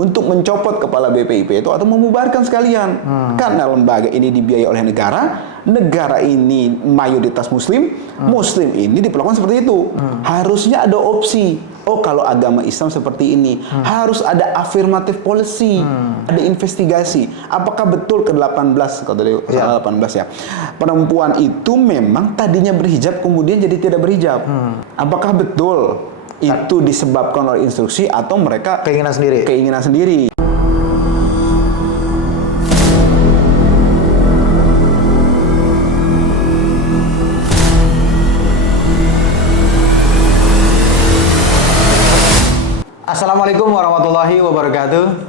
untuk mencopot kepala BPIP itu atau membubarkan sekalian. Karena lembaga ini dibiayai oleh negara ini mayoritas muslim, muslim ini diperlakukan seperti itu. Harusnya ada opsi. Oh, kalau agama Islam seperti ini, harus ada affirmative policy, ada investigasi. Apakah betul ke-18, kalau tadi 18 ya, perempuan itu memang tadinya berhijab kemudian jadi tidak berhijab? Apakah betul itu disebabkan oleh instruksi atau mereka Keinginan sendiri. keinginan sendiri? Assalamualaikum warahmatullahi wabarakatuh.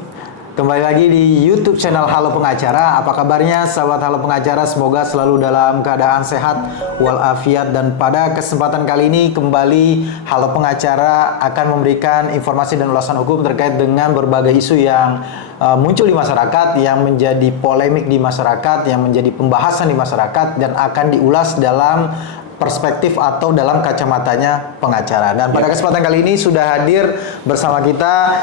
Kembali lagi di YouTube channel Halo Pengacara. Apa kabarnya sahabat Halo Pengacara? Semoga selalu dalam keadaan sehat walafiat. Dan pada kesempatan kali ini kembali Halo Pengacara akan memberikan informasi dan ulasan hukum terkait dengan berbagai isu yang muncul di masyarakat, yang menjadi polemik di masyarakat, yang menjadi pembahasan di masyarakat, dan akan diulas dalam perspektif atau dalam kacamatanya pengacara. Dan pada kesempatan kali ini sudah hadir bersama kita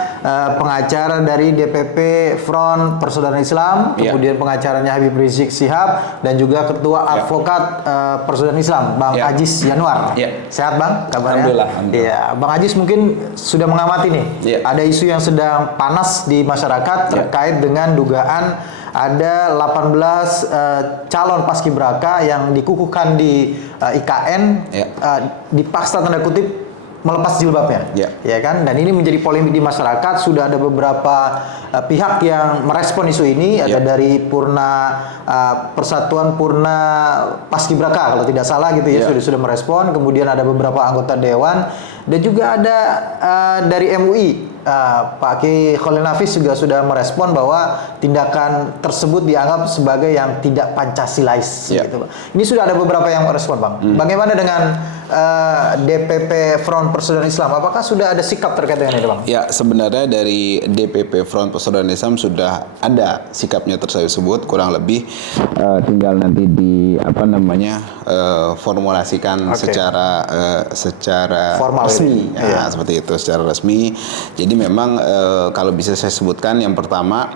pengacara dari DPP Front Persaudaraan Islam, kemudian pengacaranya Habib Rizik Syihab, dan juga ketua advokat Persaudaraan Islam, Bang Ajis Yanuar. Sehat Bang? Kabarnya? Alhamdulillah. Iya, Bang Ajis mungkin sudah mengamati nih, ada isu yang sedang panas di masyarakat terkait dengan dugaan ada 18 calon paskibraka yang dikukuhkan di IKN dipaksa tanda kutip melepas jilbabnya, ya kan? Dan ini menjadi polemik di masyarakat. Sudah ada beberapa pihak yang merespon isu ini. Ada dari Persatuan Purna Paskibraka kalau tidak salah gitu ya, sudah merespon. Kemudian ada beberapa anggota dewan dan juga ada dari MUI. Pak Kiai Khalil Nafis juga sudah merespon bahwa tindakan tersebut dianggap sebagai yang tidak Pancasilais. Gitu, Bang. Ini sudah ada beberapa yang merespon, Bang. Bagaimana dengan DPP Front Persaudaraan Islam? Apakah sudah ada sikap terkait dengan itu, Bang? Ya, sebenarnya dari DPP Front Persaudaraan Islam sudah ada sikapnya tersebut, kurang lebih tinggal nanti di formulasikan secara formal resmi, seperti itu, secara resmi. Jadi memang kalau bisa saya sebutkan, yang pertama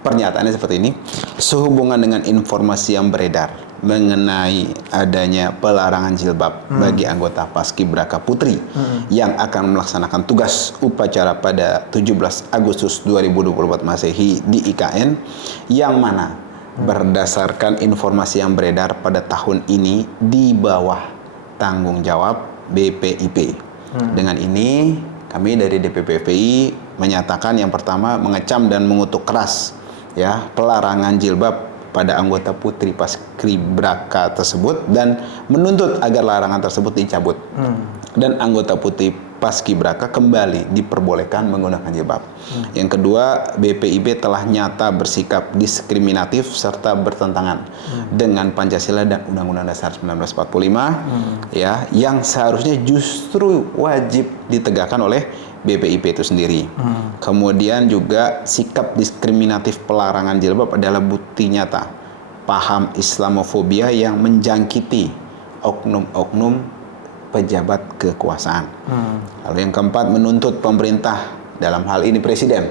pernyataannya seperti ini: sehubungan dengan informasi yang beredar mengenai adanya pelarangan jilbab bagi anggota Paskibraka Putri yang akan melaksanakan tugas upacara pada 17 Agustus 2024 Masehi di IKN, yang mana berdasarkan informasi yang beredar pada tahun ini di bawah tanggung jawab BPIP. Dengan ini kami dari DPP FPI menyatakan, yang pertama, mengecam dan mengutuk keras pelarangan jilbab pada anggota Putri Paskibraka tersebut dan menuntut agar larangan tersebut dicabut dan anggota Putri Paskibraka kembali diperbolehkan menggunakan jilbab. Yang kedua, BPIP telah nyata bersikap diskriminatif serta bertentangan dengan Pancasila dan Undang-Undang Dasar 1945 yang seharusnya justru wajib ditegakkan oleh BPIP itu sendiri. Kemudian juga sikap diskriminatif pelarangan jilbab adalah bukti nyata paham Islamofobia yang menjangkiti oknum-oknum pejabat kekuasaan. Lalu yang keempat, menuntut pemerintah, dalam hal ini Presiden,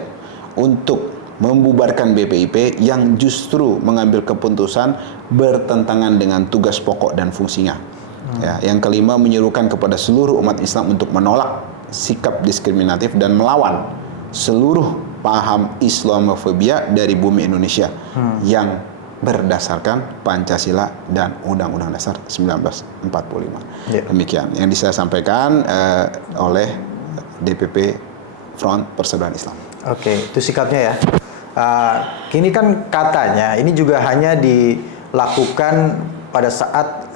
untuk membubarkan BPIP yang justru mengambil keputusan bertentangan dengan tugas pokok dan fungsinya. Yang kelima, menyerukan kepada seluruh umat Islam untuk menolak sikap diskriminatif dan melawan seluruh paham Islamofobia dari bumi Indonesia yang berdasarkan Pancasila dan Undang-Undang Dasar 1945. Demikian yang bisa saya sampaikan oleh DPP Front Persaudaraan Islam. Oke, itu sikapnya ya. Kini kan katanya ini juga hanya dilakukan pada saat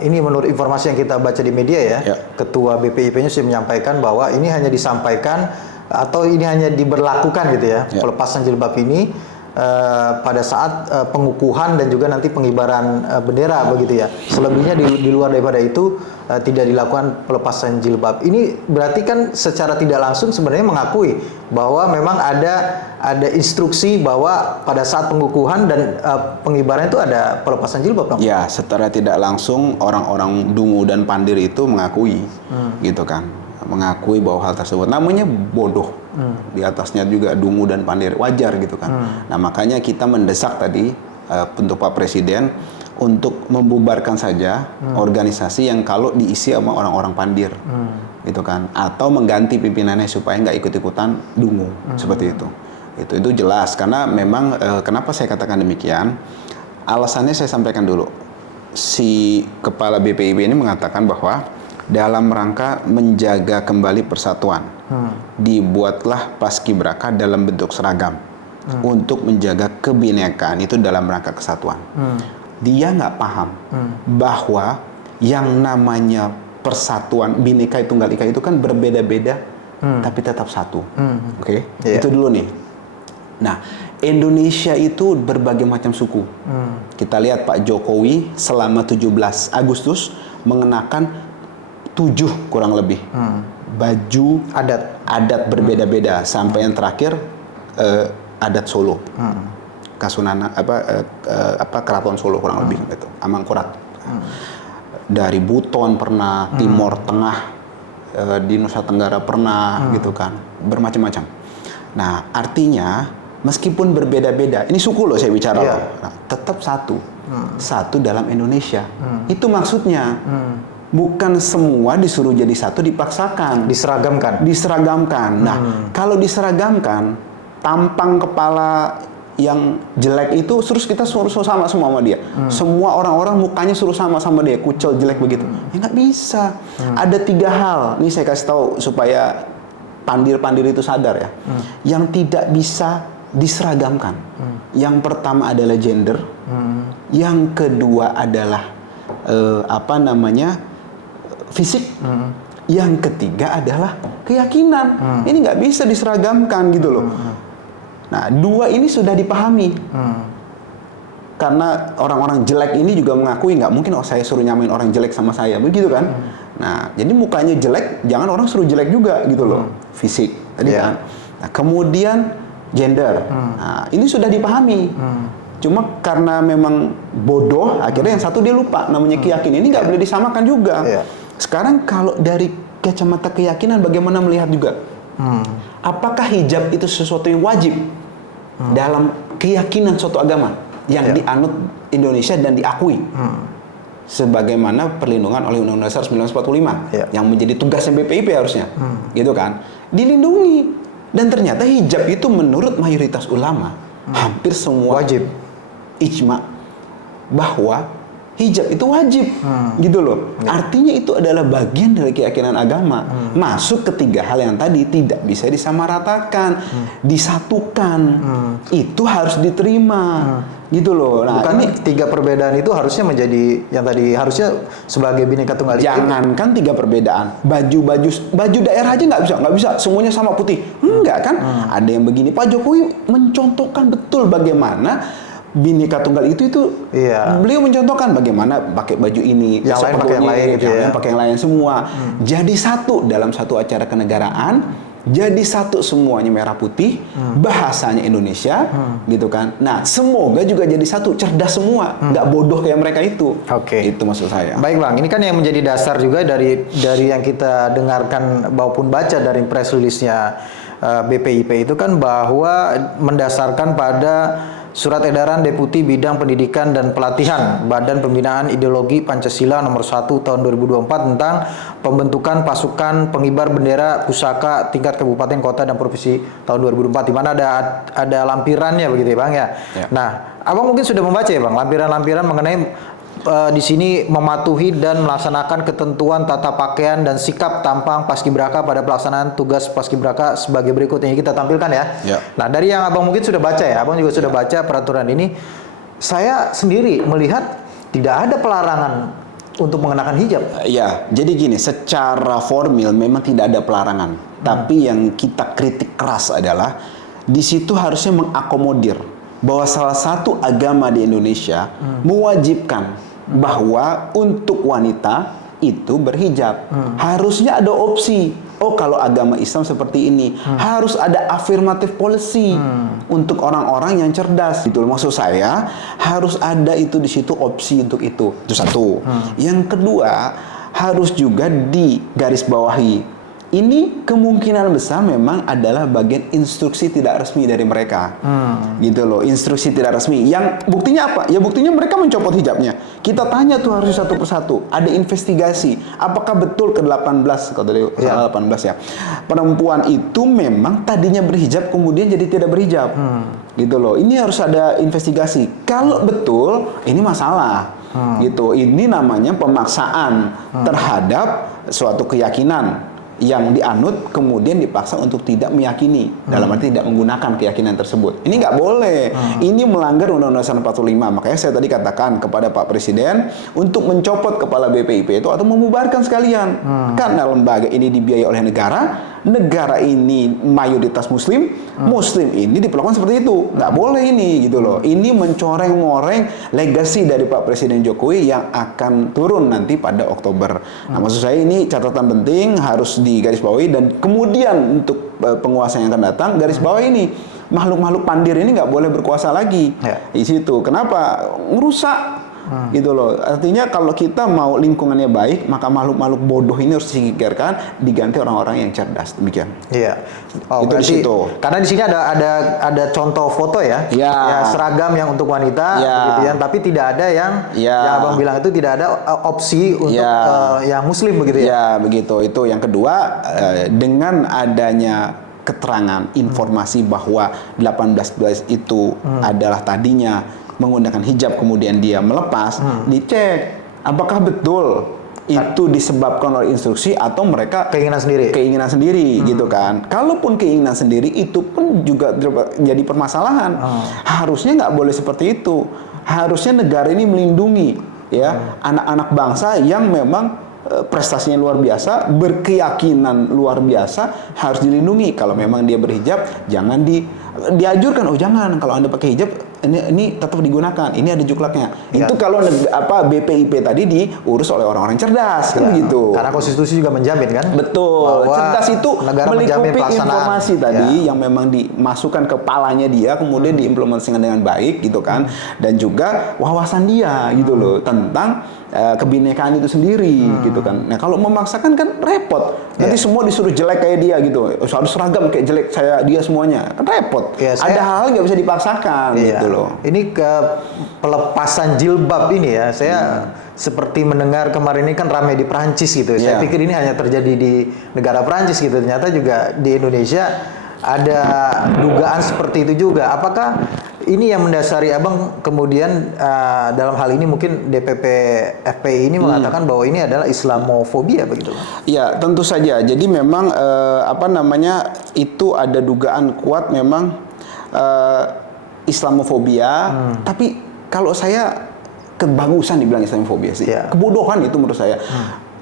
ini menurut informasi yang kita baca di media Ketua BPIP-nya sudah menyampaikan bahwa ini hanya disampaikan atau ini hanya diberlakukan gitu pelepasan jilbab ini pada saat pengukuhan dan juga nanti pengibaran bendera begitu ya. Selebihnya di luar daripada itu tidak dilakukan pelepasan jilbab. Ini berarti kan secara tidak langsung sebenarnya mengakui bahwa memang ada instruksi bahwa pada saat pengukuhan dan pengibaran itu ada pelepasan jilbab, Bang? Ya, secara tidak langsung orang-orang dungu dan pandir itu mengakui gitu kan. mengakui bahwa hal tersebut namanya bodoh. Di atasnya juga dungu dan pandai, wajar gitu kan. Nah, makanya kita mendesak tadi untuk Pak Presiden untuk membubarkan saja organisasi yang kalau diisi sama orang-orang pandir, gitu kan, atau mengganti pimpinannya supaya nggak ikut-ikutan dungu, seperti itu. Itu jelas karena memang kenapa saya katakan demikian? Alasannya saya sampaikan dulu. Si kepala BPIP ini mengatakan bahwa dalam rangka menjaga kembali persatuan, dibuatlah Paskibraka dalam bentuk seragam untuk menjaga kebinekaan itu dalam rangka kesatuan. Dia nggak paham bahwa yang namanya persatuan Bhinneka Tunggal Ika itu kan berbeda-beda tapi tetap satu. Oke? Itu dulu nih. Nah, Indonesia itu berbagai macam suku. Kita lihat Pak Jokowi selama 17 Agustus mengenakan 7 kurang lebih baju adat berbeda-beda sampai yang terakhir adat Solo. Kasunanan Keraton Solo kurang lebih itu, Amangkurat. Dari Buton pernah, Timur Tengah, di Nusa Tenggara pernah, gitu kan, bermacam-macam. Nah, artinya meskipun berbeda-beda, ini suku loh saya bicara, loh. Nah, tetap satu, satu dalam Indonesia. Itu maksudnya. Bukan semua disuruh jadi satu dipaksakan. Diseragamkan. Nah, kalau diseragamkan, tampang kepala yang jelek itu terus kita suruh sama semua dia. Semua orang-orang mukanya suruh sama dia, kucel jelek begitu. Ya nggak bisa. Ada 3 hal. Ini saya kasih tahu supaya pandir-pandir itu sadar ya. Yang tidak bisa diseragamkan. Yang pertama adalah gender. Yang kedua adalah fisik. Yang ketiga adalah keyakinan. Ini nggak bisa diseragamkan gitu loh. Nah, 2 ini sudah dipahami. Karena orang-orang jelek ini juga mengakui nggak mungkin saya suruh nyamain orang jelek sama saya, begitu kan? Nah, jadi mukanya jelek, jangan orang suruh jelek juga gitu loh. Fisik tadi kan. Nah, kemudian gender. Nah, ini sudah dipahami. Cuma karena memang bodoh, akhirnya yang satu dia lupa namanya keyakinan. Ini nggak boleh disamakan juga. Sekarang kalau dari kacamata keyakinan bagaimana melihat juga? Apakah hijab itu sesuatu yang wajib dalam keyakinan suatu agama yang dianut Indonesia dan diakui sebagaimana perlindungan oleh Undang-Undang Dasar 1945 yang menjadi tugasnya BPIP harusnya, gitu kan? Dilindungi. Dan ternyata hijab itu menurut mayoritas ulama hampir semua wajib, ijma bahwa hijab itu wajib, gitu loh. Artinya itu adalah bagian dari keyakinan agama. Masuk ketiga hal yang tadi tidak bisa disamaratakan, disatukan. Itu harus diterima, gitu loh. Nah, bukan ini 3 perbedaan itu harusnya menjadi yang tadi harusnya sebagai Bhinneka Tunggal Ika. Jangankan 3 perbedaan, baju daerah aja nggak bisa semuanya sama putih, enggak kan? Ada yang begini. Pak Jokowi mencontohkan betul bagaimana Bhinneka Tunggal itu beliau mencontohkan bagaimana pakai baju ini, yang lain pakai yang lain, gitu ya. Pakai yang lain semua. Jadi satu dalam satu acara kenegaraan, jadi satu semuanya merah putih, bahasanya Indonesia, gitu kan. Nah, semoga juga jadi satu, cerdas semua, nggak bodoh kayak mereka itu. Itu maksud saya. Baik Bang, ini kan yang menjadi dasar juga dari yang kita dengarkan maupun baca dari press release-nya BPIP itu kan bahwa mendasarkan pada Surat Edaran Deputi Bidang Pendidikan dan Pelatihan Badan Pembinaan Ideologi Pancasila nomor 1 tahun 2024 tentang pembentukan pasukan pengibar bendera pusaka tingkat kabupaten, kota, dan provinsi tahun 2004, di mana ada lampirannya begitu ya Bang ya. Nah, Abang mungkin sudah membaca ya Bang lampiran-lampiran mengenai di sini mematuhi dan melaksanakan ketentuan tata pakaian dan sikap tampang Paskibraka pada pelaksanaan tugas Paskibraka sebagai berikut yang kita tampilkan ya. Nah, dari yang Abang mungkin sudah baca ya, Abang juga sudah baca peraturan ini. Saya sendiri melihat tidak ada pelarangan untuk mengenakan hijab. Ya, jadi gini, secara formil memang tidak ada pelarangan. Tapi yang kita kritik keras adalah di situ harusnya mengakomodir bahwa salah satu agama di Indonesia mewajibkan bahwa untuk wanita itu berhijab. Harusnya ada opsi. Oh, kalau agama Islam seperti ini, harus ada affirmative policy untuk orang-orang yang cerdas. Itu maksud saya, harus ada itu di situ opsi untuk itu. Itu satu. Yang kedua, harus juga digarisbawahi ini kemungkinan besar memang adalah bagian instruksi tidak resmi dari mereka. Gitu loh, instruksi tidak resmi. Yang buktinya apa? Ya buktinya mereka mencopot hijabnya. Kita tanya tuh harus satu persatu. Ada investigasi. Apakah betul ke-18, kalau tadi salah 18 ya. Perempuan itu memang tadinya berhijab kemudian jadi tidak berhijab. Gitu loh. Ini harus ada investigasi. Kalau betul, ini masalah. Gitu. Ini namanya pemaksaan terhadap suatu keyakinan yang dianut kemudian dipaksa untuk tidak meyakini, dalam arti tidak menggunakan keyakinan tersebut. Ini nggak boleh. Ini melanggar Undang-Undang Dasar 45. Makanya saya tadi katakan kepada Pak Presiden untuk mencopot kepala BPIP itu atau membubarkan sekalian. Karena lembaga ini dibiayai oleh negara ini mayoritas Muslim, Muslim ini diperlakukan seperti itu. Nggak boleh ini, gitu loh. Ini mencoreng-moreng legasi dari Pak Presiden Jokowi yang akan turun nanti pada Oktober. Nah, maksud saya ini catatan penting harus digarisbawahi, dan kemudian untuk penguasa yang akan datang garis bawah ini. Makhluk-makhluk pandir ini nggak boleh berkuasa lagi di situ. Kenapa? Ngerusak. Gitu loh. Artinya kalau kita mau lingkungannya baik, maka makhluk-makhluk bodoh ini harus disingkirkan, diganti orang-orang yang cerdas. Demikian. Iya. Oh, itu berarti, di situ. karena di sini ada contoh foto ya. Ya, seragam yang untuk wanita, begitu ya. Tapi tidak ada yang Abang bilang itu tidak ada opsi untuk yang Muslim begitu ya. Ya, begitu. Itu yang kedua, dengan adanya keterangan informasi bahwa 18 itu adalah tadinya menggunakan hijab kemudian dia melepas, dicek apakah betul itu disebabkan oleh instruksi atau mereka keinginan sendiri gitu kan. Kalaupun keinginan sendiri itu pun juga jadi permasalahan. Harusnya nggak boleh seperti itu. Harusnya negara ini melindungi ya anak-anak bangsa yang memang prestasinya luar biasa, berkeyakinan luar biasa, harus dilindungi. Kalau memang dia berhijab, jangan diajurkan, oh jangan, kalau Anda pakai hijab ini tetap digunakan, ini ada juklaknya. Itu kalau BPIP tadi diurus oleh orang-orang cerdas, kan begitu. Karena konstitusi juga menjamin kan? Betul. Cerdas itu melikupi informasi tadi yang memang dimasukkan ke kepalanya dia, kemudian diimplementasikan dengan baik gitu kan, dan juga wawasan dia gitu loh tentang kebinekaan itu sendiri gitu kan. Nah kalau memaksakan kan repot. Nanti semua disuruh jelek kayak dia gitu. Harus seragam kayak jelek dia semuanya. Kan repot. Ada hal nggak bisa dipaksakan gitu loh. Ini ke pelepasan jilbab ini ya. Saya seperti mendengar kemarin ini kan ramai di Perancis gitu. Saya pikir ini hanya terjadi di negara Perancis gitu. Ternyata juga di Indonesia ada dugaan seperti itu juga. Apakah ini yang mendasari Abang kemudian dalam hal ini mungkin DPP FPI ini mengatakan bahwa ini adalah Islamofobia begitu? Ya, tentu saja. Jadi memang itu ada dugaan kuat memang Islamofobia. Tapi kalau saya kebagusan dibilang Islamofobia sih. Kebodohan itu menurut saya.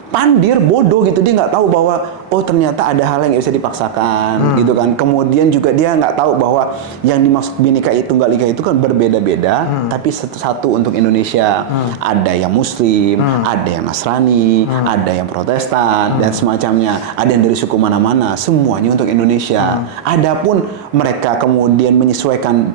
Pandir bodoh gitu, dia nggak tahu bahwa oh ternyata ada hal yang nggak bisa dipaksakan gitu kan. Kemudian juga dia nggak tahu bahwa yang dimaksud Bhinneka Tunggal Ika itu kan berbeda-beda, tapi satu untuk Indonesia. Ada yang Muslim, ada yang Nasrani, ada yang Protestan dan semacamnya. Ada yang dari suku mana-mana, semuanya untuk Indonesia. Adapun mereka kemudian menyesuaikan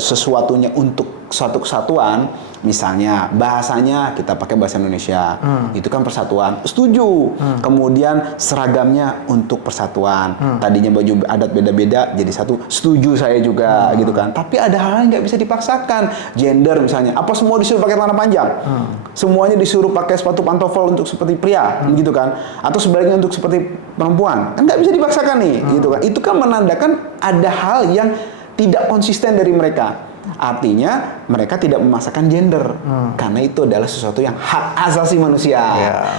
sesuatunya untuk suatu kesatuan, misalnya bahasanya kita pakai bahasa Indonesia, itu kan persatuan, setuju. Kemudian seragamnya untuk persatuan, tadinya baju adat beda-beda jadi satu, setuju saya juga gitu kan. Tapi ada hal yang nggak bisa dipaksakan, gender misalnya, apa semua disuruh pakai celana panjang, semuanya disuruh pakai sepatu pantofel untuk seperti pria, gitu kan, atau sebaliknya untuk seperti perempuan, kan nggak bisa dipaksakan nih, gitu kan. Itu kan menandakan ada hal yang tidak konsisten dari mereka. Artinya mereka tidak memaksakan gender, karena itu adalah sesuatu yang hak asasi manusia.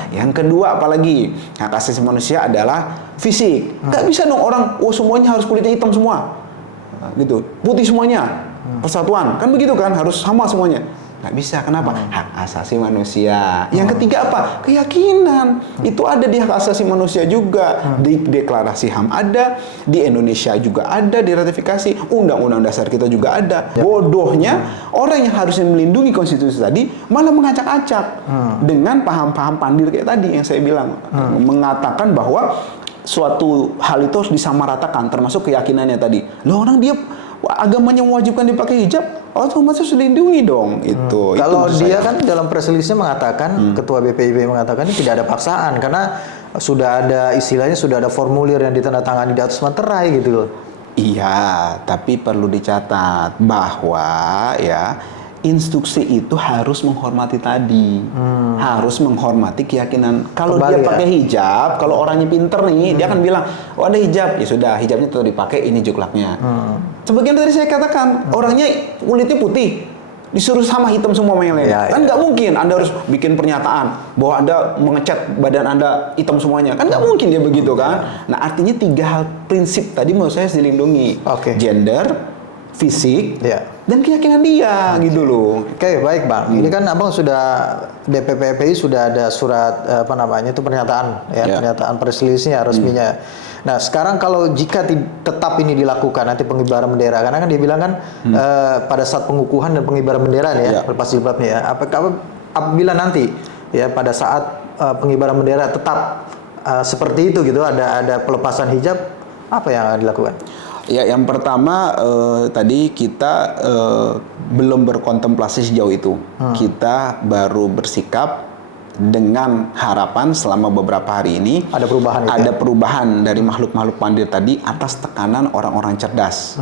Yang kedua apalagi hak asasi manusia adalah fisik. Gak bisa dong orang, oh semuanya harus kulitnya hitam semua, gitu, putih semuanya, persatuan, kan begitu kan, harus sama semuanya. Nggak bisa, kenapa? Hak asasi manusia. Yang ketiga apa? Keyakinan. Itu ada di hak asasi manusia juga. Di deklarasi HAM ada, di Indonesia juga ada, di ratifikasi. Undang-undang dasar kita juga ada. Bodohnya, orang yang harusnya melindungi konstitusi tadi, malah mengacak-acak. Dengan paham-paham pandir kayak tadi yang saya bilang. Mengatakan bahwa suatu hal itu harus disamaratakan, termasuk keyakinannya tadi. Loh orang dia agamanya mewajibkan dipakai hijab, otomatis harus dilindungi dong. Itu. Kalau dia kan dalam press release-nya mengatakan, Ketua BPIP mengatakan ini tidak ada paksaan karena sudah ada istilahnya, sudah ada formulir yang ditandatangani di atas materai gitu loh. Iya, tapi perlu dicatat bahwa ya instruksi itu harus menghormati tadi, harus menghormati keyakinan. Kalau dia pakai hijab, kalau orangnya pinter nih, dia akan bilang, oh ada hijab, ya sudah hijabnya tetap dipakai, ini juklaknya. Sebagian tadi saya katakan, orangnya kulitnya putih, disuruh sama hitam semua yang lain. Kan nggak mungkin Anda harus bikin pernyataan bahwa Anda mengecat badan Anda hitam semuanya. Kan nggak mungkin dia begitu kan. Nah artinya 3 hal prinsip tadi menurut saya dilindungi. Gender, fisik, dan keyakinan dia gitu loh. Oke, baik Bang. Ini kan Abang sudah DPP FPI sudah ada surat apa namanya itu pernyataan ya, pernyataan perselisihannya resminya. Nah, sekarang kalau jika tetap ini dilakukan nanti pengibaran bendera, karena kan dia bilang kan pada saat pengukuhan dan pengibaran bendera nih ya, lepas jilbabnya ya. Apabila nanti ya pada saat pengibaran bendera tetap seperti itu gitu, ada pelepasan hijab, apa yang akan dilakukan? Ya, yang pertama tadi kita belum berkontemplasi sejauh itu. Kita baru bersikap dengan harapan selama beberapa hari ini ada perubahan. Ada perubahan dari makhluk-makhluk pandir tadi atas tekanan orang-orang cerdas,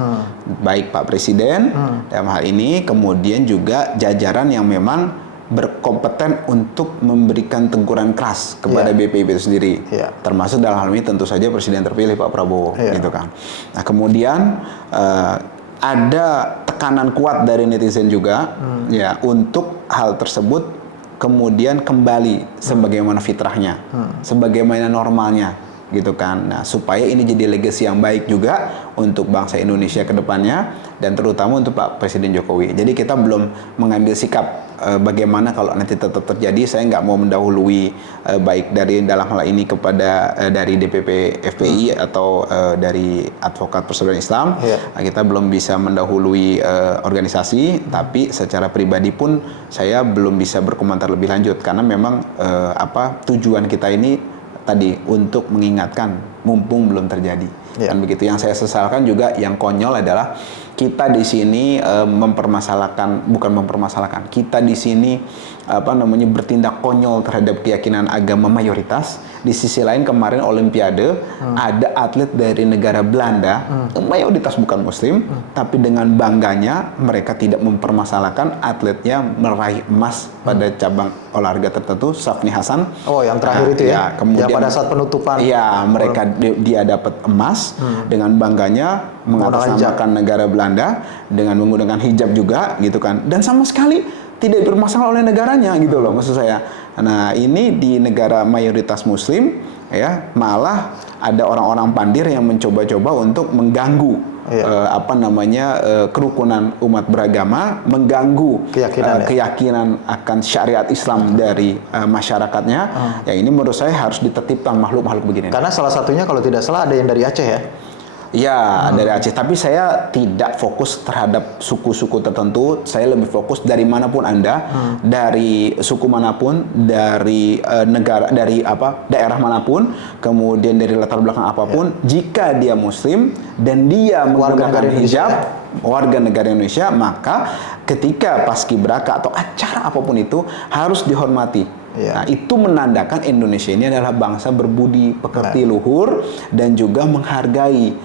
baik Pak Presiden dalam hal ini, kemudian juga jajaran yang memang berkompeten untuk memberikan teguran keras kepada BPIP itu sendiri, termasuk dalam hal ini tentu saja Presiden terpilih Pak Prabowo, gitu kan. Nah kemudian ada tekanan kuat dari netizen juga, ya untuk hal tersebut kemudian kembali sebagaimana fitrahnya, sebagaimana normalnya, gitu kan. Nah, supaya ini jadi legacy yang baik juga untuk bangsa Indonesia ke depannya dan terutama untuk Pak Presiden Jokowi. Jadi kita belum mengambil sikap bagaimana kalau nanti tetap terjadi. Saya nggak mau mendahului baik dari dalam hal ini kepada dari DPP FPI atau dari Advokat Persaudaraan Islam. Kita belum bisa mendahului organisasi, tapi secara pribadi pun saya belum bisa berkomentar lebih lanjut karena memang tujuan kita ini tadi untuk mengingatkan mumpung belum terjadi. Dan begitu. Yang saya sesalkan juga yang konyol adalah kita di sini bukan mempermasalahkan. Kita di sini bertindak konyol terhadap keyakinan agama mayoritas. Di sisi lain kemarin Olimpiade ada atlet dari negara Belanda, mayoritas bukan Muslim, tapi dengan bangganya mereka tidak mempermasalahkan atletnya meraih emas pada cabang olahraga tertentu, Safni Hasan. Oh, yang terakhir itu ya. Kemudian pada saat penutupan. Iya, dia dapat emas dengan bangganya mengatasnamakan negara Belanda dengan menggunakan hijab juga gitu kan. Dan sama sekali tidak bermasalah oleh negaranya gitu loh maksud saya. Nah, ini di negara mayoritas muslim ya, malah ada orang-orang pandir yang mencoba-coba untuk mengganggu kerukunan umat beragama, mengganggu keyakinan akan syariat Islam dari masyarakatnya. Ya ini menurut saya harus ditertibkan makhluk-makhluk begini. Karena salah satunya kalau tidak salah ada yang dari Aceh ya. Ya, dari Aceh. Tapi saya tidak fokus terhadap suku-suku tertentu. Saya lebih fokus dari manapun Anda, dari suku manapun, dari daerah manapun, kemudian dari latar belakang apapun, jika dia Muslim dan dia menggunakan hijab, warga negara Indonesia, maka ketika paskibraka atau acara apapun itu harus dihormati. Nah, itu menandakan Indonesia ini adalah bangsa berbudi pekerti luhur dan juga menghargai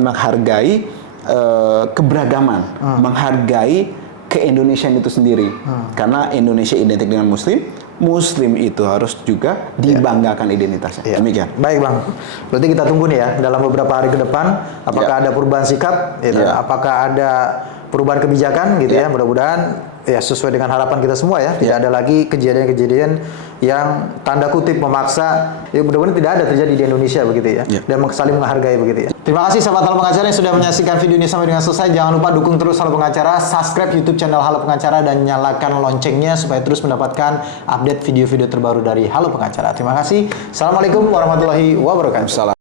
menghargai keberagaman, menghargai keindonesiaan itu sendiri. Karena Indonesia identik dengan Muslim itu harus juga dibanggakan identitasnya. Demikian. Baik Bang, berarti kita tunggu nih ya dalam beberapa hari ke depan apakah ada perubahan sikap, apakah ada perubahan kebijakan gitu ya. Mudah-mudahan ya sesuai dengan harapan kita semua ya, tidak ada lagi kejadian-kejadian yang tanda kutip memaksa. Ya mudah-mudahan tidak ada terjadi di Indonesia begitu ya, dan saling menghargai begitu ya. Terima kasih sahabat Halo Pengacara yang sudah menyaksikan video ini sampai dengan selesai. Jangan lupa dukung terus Halo Pengacara, subscribe YouTube channel Halo Pengacara dan nyalakan loncengnya supaya terus mendapatkan update video-video terbaru dari Halo Pengacara. Terima kasih. Assalamualaikum warahmatullahi wabarakatuh.